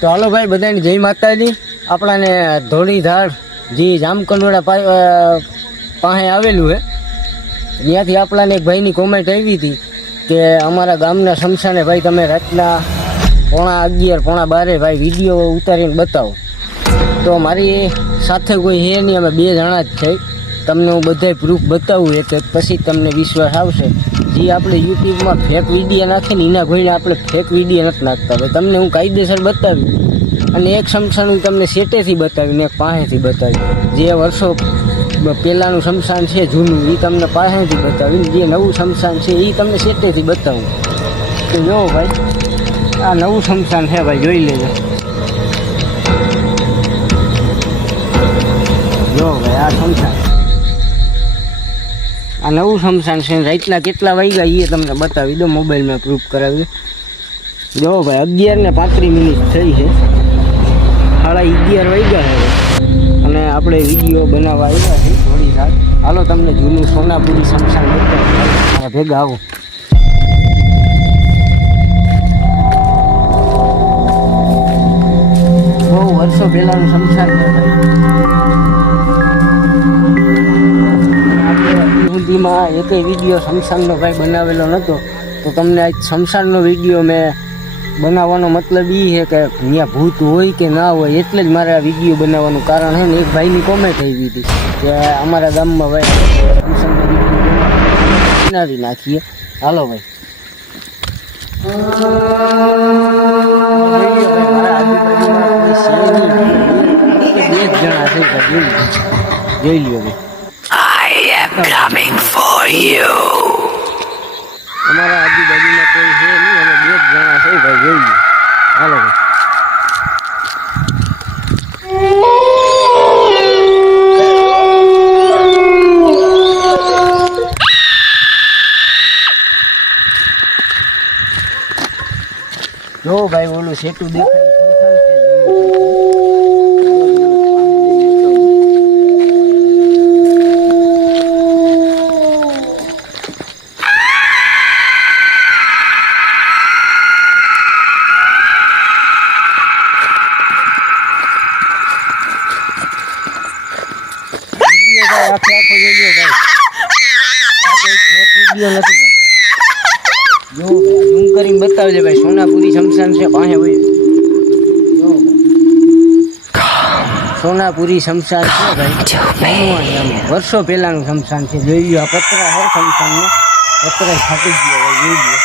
તો હાલો ભાઈ બધાને જય માતાજી. આપણાને ધોળીધાર જે જામકંડોળા પાસે આવેલું છે ત્યાંથી આપણાને એક ભાઈની કોમેન્ટ આવી હતી કે અમારા ગામના શમશાને ભાઈ તમે રાતના 11:30 પોણા 12 ભાઈ વિડીયો ઉતારીને બતાવો. તો મારી સાથે કોઈ છે નહીં, અમે 2 જણા જ છે. તમને હું બધાય પ્રૂફ બતાવું એક પછી તમને વિશ્વાસ આવશે. જે આપણે યુટ્યુબમાં ફેક વિડીયો નાખે ને એના કોઈને આપણે ફેક વિડીયો નથી નાખતા. ભાઈ તમને હું કાયદેસર બતાવી અને એક શમશાન હું તમને સેટેથી બતાવીને એક પાસેથી બતાવી. જે વર્ષો પહેલાંનું શમશાન છે જૂનું એ તમને પાસેથી બતાવીને જે નવું શમશાન છે એ તમને સેટેથી બતાવું. તો જો ભાઈ આ નવું શમશાન છે ભાઈ, જોઈ લેજો. જો ભાઈ આ શમશાન, આ નવું શમશાન છે. રાતના કેટલા વાગ્યા એ તમને બતાવી દો, મોબાઈલમાં પ્રૂફ કરાવી દો. જો ભાઈ 11:35 થઈ છે, 11:30 વાગ્યા છે અને આપણે વિડીયો બનાવવા આવ્યા છે થોડી રાત. હાલો તમને જૂનું સોનાપુરી શમશાન બતાવી, ભેગા આવો. બહુ વર્ષો પહેલાનું શમશાન છે ભાઈ. સુધીમાં એકેય વિડીયો શમશાનનો ભાઈ બનાવેલો નહોતો. તો તમને આજ શમશાનનો વિડીયો મેં બનાવવાનો મતલબ એ છે કે ત્યાં ભૂત હોય કે ના હોય, એટલે જ મારે આ વિડીયો બનાવવાનું કારણ છે ને. એક ભાઈની કોમેન્ટ આવી હતી કે અમારા ગામમાં ભાઈ શમશાનનો વિડીયો બનાવી નાખીએ. હાલો ભાઈ મારા આજુબાજુમાં કોઈ છે નહીં, 2 જ જણા છે. જોઈ લ્યો ભાઈ, coming for you. અમારા આજુબાજુમાં કોઈ છે નહીં, અમે 2 જ જણા છે ભાઈ, જોઈ લો. હાલો ભાઈ જો ભાઈ ઓલું સેટું દેખાય આખો વિડીયો ભાઈ. આ કોઈ ફેક વિડીયો નથી ભાઈ. જો ઝૂમ કરીને બતાવજે ભાઈ. સોનાપુરી શમશાન છે પાસે ભાઈ. જો સોનાપુરી શમશાન છે ભાઈ, વર્ષો પહેલાનું શમશાન છે. જોઈ લો આ પતરા હે શમશાનનો, પતરા ફાટી ગયો ભાઈ, જોઈ લો.